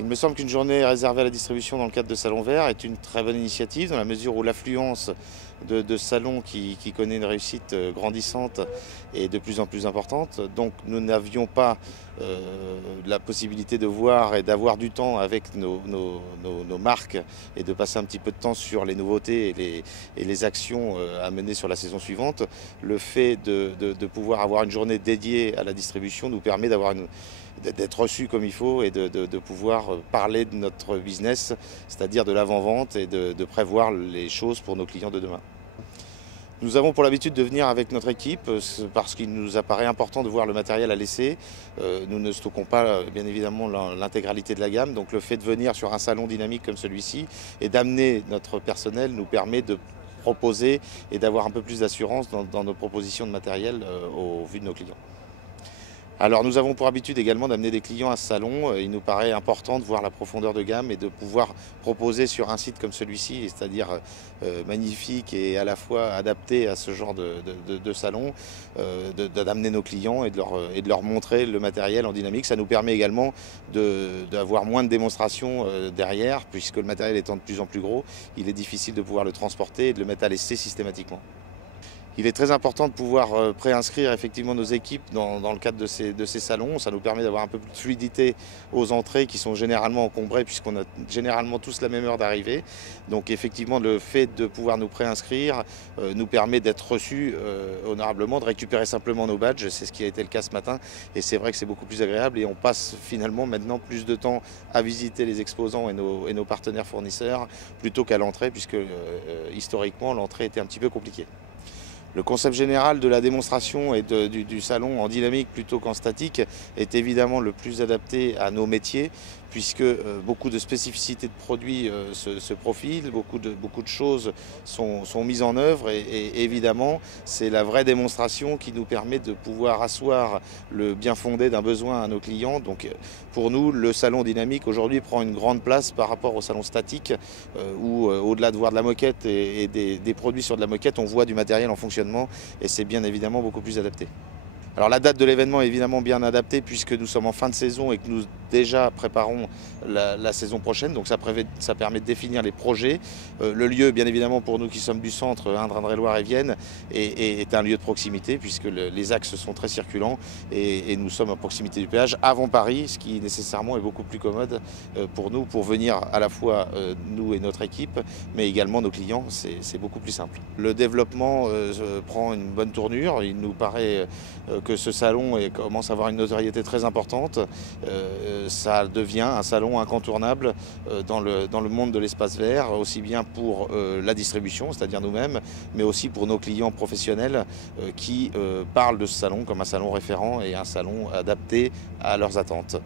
Il me semble qu'une journée réservée à la distribution dans le cadre de Salon Vert est une très bonne initiative dans la mesure où l'affluence de salons qui connaît une réussite grandissante est de plus en plus importante. Donc nous n'avions pas la possibilité de voir et d'avoir du temps avec nos marques et de passer un petit peu de temps sur les nouveautés et les actions à mener sur la saison suivante. Le fait de pouvoir avoir une journée dédiée à la distribution nous permet d'être reçu comme il faut et de pouvoir parler de notre business, c'est-à-dire de l'avant-vente et de prévoir les choses pour nos clients de demain. Nous avons pour l'habitude de venir avec notre équipe parce qu'il nous apparaît important de voir le matériel à l'essai. Nous ne stockons pas bien évidemment l'intégralité de la gamme, donc le fait de venir sur un salon dynamique comme celui-ci et d'amener notre personnel nous permet de proposer et d'avoir un peu plus d'assurance dans nos propositions de matériel au vu de nos clients. Alors nous avons pour habitude également d'amener des clients à ce salon. Il nous paraît important de voir la profondeur de gamme et de pouvoir proposer sur un site comme celui-ci, c'est-à-dire magnifique et à la fois adapté à ce genre de salon, d'amener nos clients et de leur montrer le matériel en dynamique. Ça nous permet également d'avoir moins de démonstrations derrière, puisque le matériel étant de plus en plus gros, il est difficile de pouvoir le transporter et de le mettre à l'essai systématiquement. Il est très important de pouvoir préinscrire effectivement nos équipes dans le cadre de ces salons. Ça nous permet d'avoir un peu plus de fluidité aux entrées qui sont généralement encombrées puisqu'on a généralement tous la même heure d'arrivée. Donc effectivement le fait de pouvoir nous préinscrire nous permet d'être reçus honorablement, de récupérer simplement nos badges. C'est ce qui a été le cas ce matin et c'est vrai que c'est beaucoup plus agréable et on passe finalement maintenant plus de temps à visiter les exposants et nos partenaires fournisseurs plutôt qu'à l'entrée puisque historiquement l'entrée était un petit peu compliquée. Le concept général de la démonstration et du salon en dynamique plutôt qu'en statique est évidemment le plus adapté à nos métiers puisque beaucoup de spécificités de produits se profilent, beaucoup de choses sont mises en œuvre et évidemment c'est la vraie démonstration qui nous permet de pouvoir asseoir le bien fondé d'un besoin à nos clients. Donc pour nous, le salon dynamique aujourd'hui prend une grande place par rapport au salon statique où au-delà de voir de la moquette et des produits sur de la moquette, on voit du matériel en fonctionnement et c'est bien évidemment beaucoup plus adapté. Alors la date de l'événement est évidemment bien adaptée puisque nous sommes en fin de saison et que nous déjà préparons la saison prochaine. Donc ça permet de définir les projets. Le lieu, bien évidemment, pour nous qui sommes du centre, Indre, Indre-et-Loire et Vienne, est un lieu de proximité puisque les axes sont très circulants et nous sommes à proximité du péage avant Paris, ce qui nécessairement est beaucoup plus commode pour nous pour venir à la fois nous et notre équipe, mais également nos clients. C'est beaucoup plus simple. Le développement prend une bonne tournure. Il nous paraît que ce salon commence à avoir une notoriété très importante. Ça devient un salon incontournable dans le monde de l'espace vert, aussi bien pour la distribution, c'est-à-dire nous-mêmes, mais aussi pour nos clients professionnels qui parlent de ce salon comme un salon référent et un salon adapté à leurs attentes.